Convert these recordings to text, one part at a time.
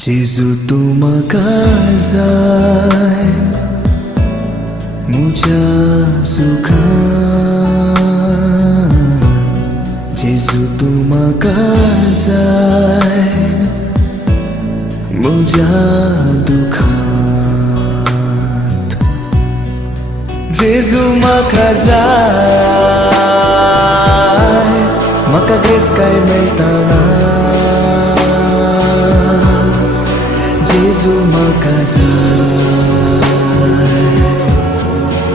जेजू तू म्हाका जाय म्हज्या सुखान, जेजू तू म्हाका जाय म्हज्या दुखांत, जेजू म्हाका जाय म्हाका ग्रेस काय मेळटाना, जेजू म्हाका जाय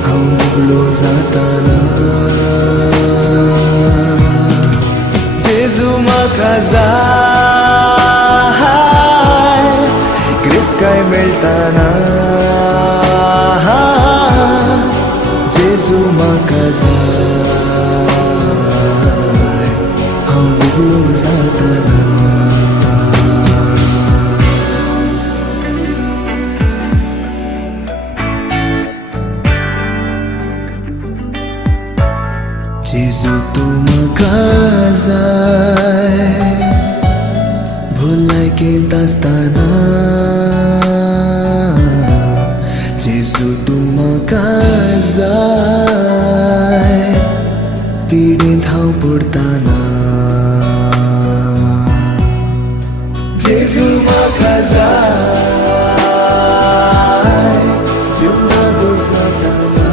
हांव मुगलो जाताना, जेजू म्हाका जाय ग्रेस काय मेळटाना, जेजू म्हाका जाय हांव मुगलो जाताना. जेजू तू म्हाका जाय भलायकेंत आसतना, जेजू तू म्हाका जाय पिडेंत हांव पडताना, जेजू म्हाका जाय जिवनाक जाताना,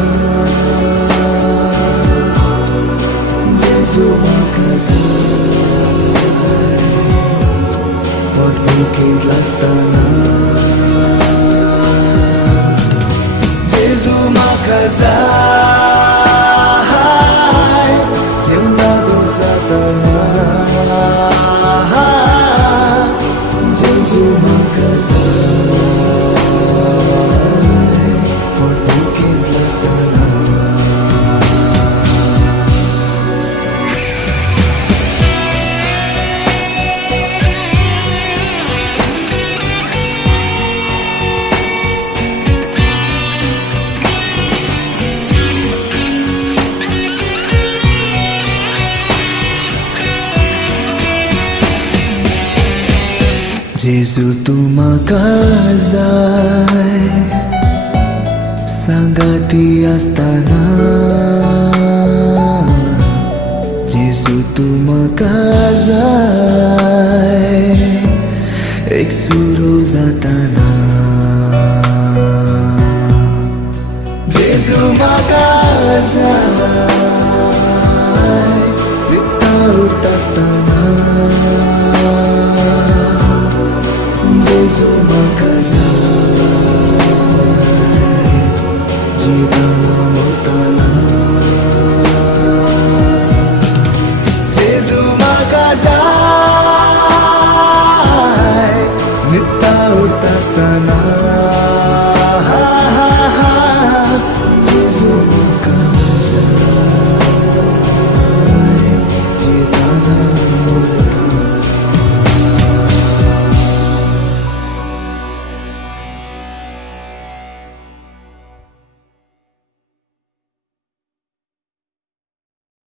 जेजू म्हाका जाय पोटभुकेंत आसतना, जेजू म्हाका जाय जिवनाक जाताना, जेजू म्हाका जाय पोटभुकेंत आसतना. जेजू तू म्हाका जाय सांगाती आसतना, जेजू तू म्हाका जाय एकसुरो जाताना,